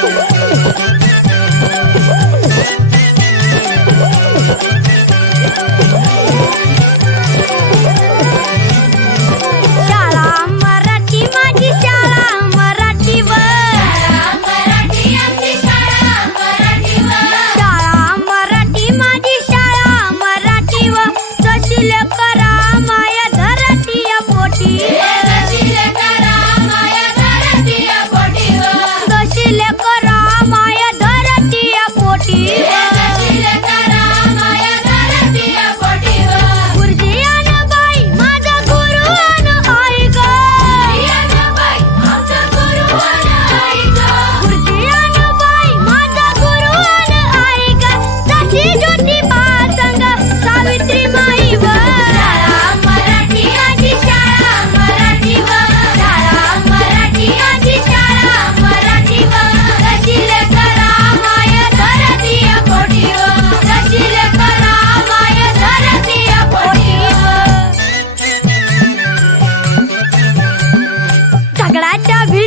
ハハハハ!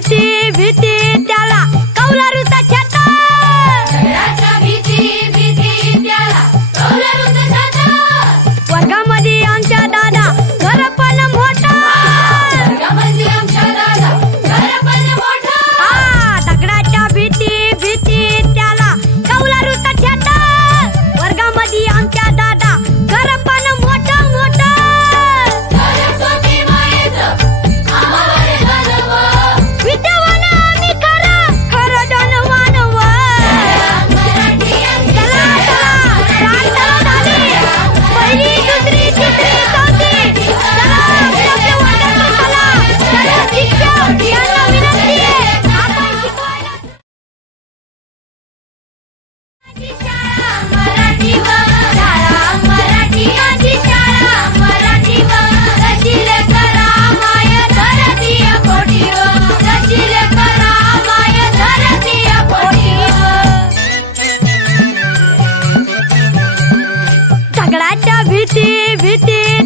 TV விட்டேன்